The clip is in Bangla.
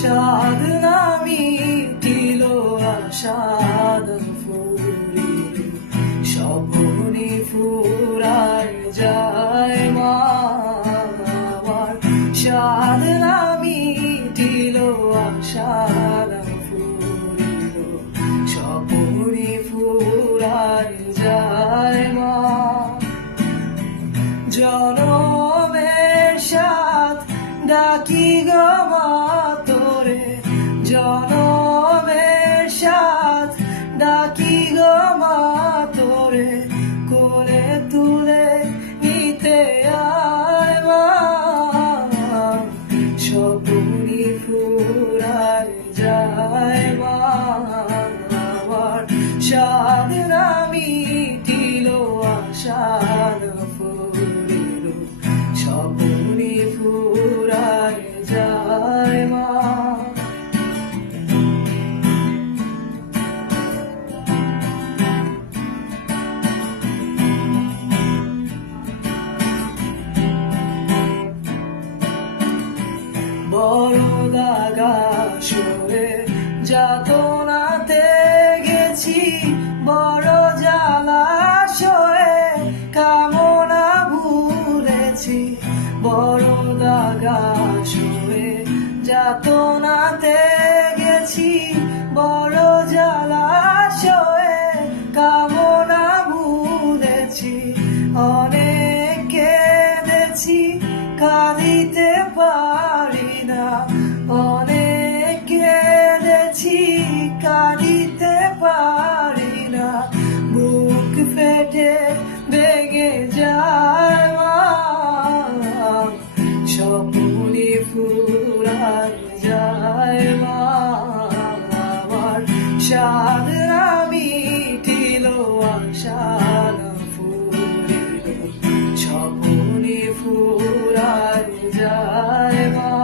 সাধনা মিটিল আশাদ ফুরিল স্বপ্নে ফুরায় যায় মা আমার সাধনা মিটিল আশাদ ফুরিল স্বপ্নে ফুরায় যায় মা জনমের সাথ ডাকি গো মা তোরে জনমের সাথ ডাকি গো মা তোরে কোলে তুলে নিতে আয় মা স্বপ্নে ফুরায় যায় মা আমার সাধনা মিটিল আশার ফুরিল স্বপ্নে ফুরায় যায় মা বড় দাগা সরে যাতনাতে গেছি বড় জালাশয়ে কামনা ভুলেছি বড় দাগা সরে যাতনাতে গেছি বড় জালাশয়ে কামনা ভুলেছি অনেক কেঁদেছি কাঁদিতে পারি না অনেক কেঁদেছি কাঁদিতে পারি না বুক ফেটে ভেঙে যায় মা স্বপ্নে ফুরায় যায় মা আমার সাধনা মিটিল আশার ফুরিল স্বপ্নে ফুরায় যায় মা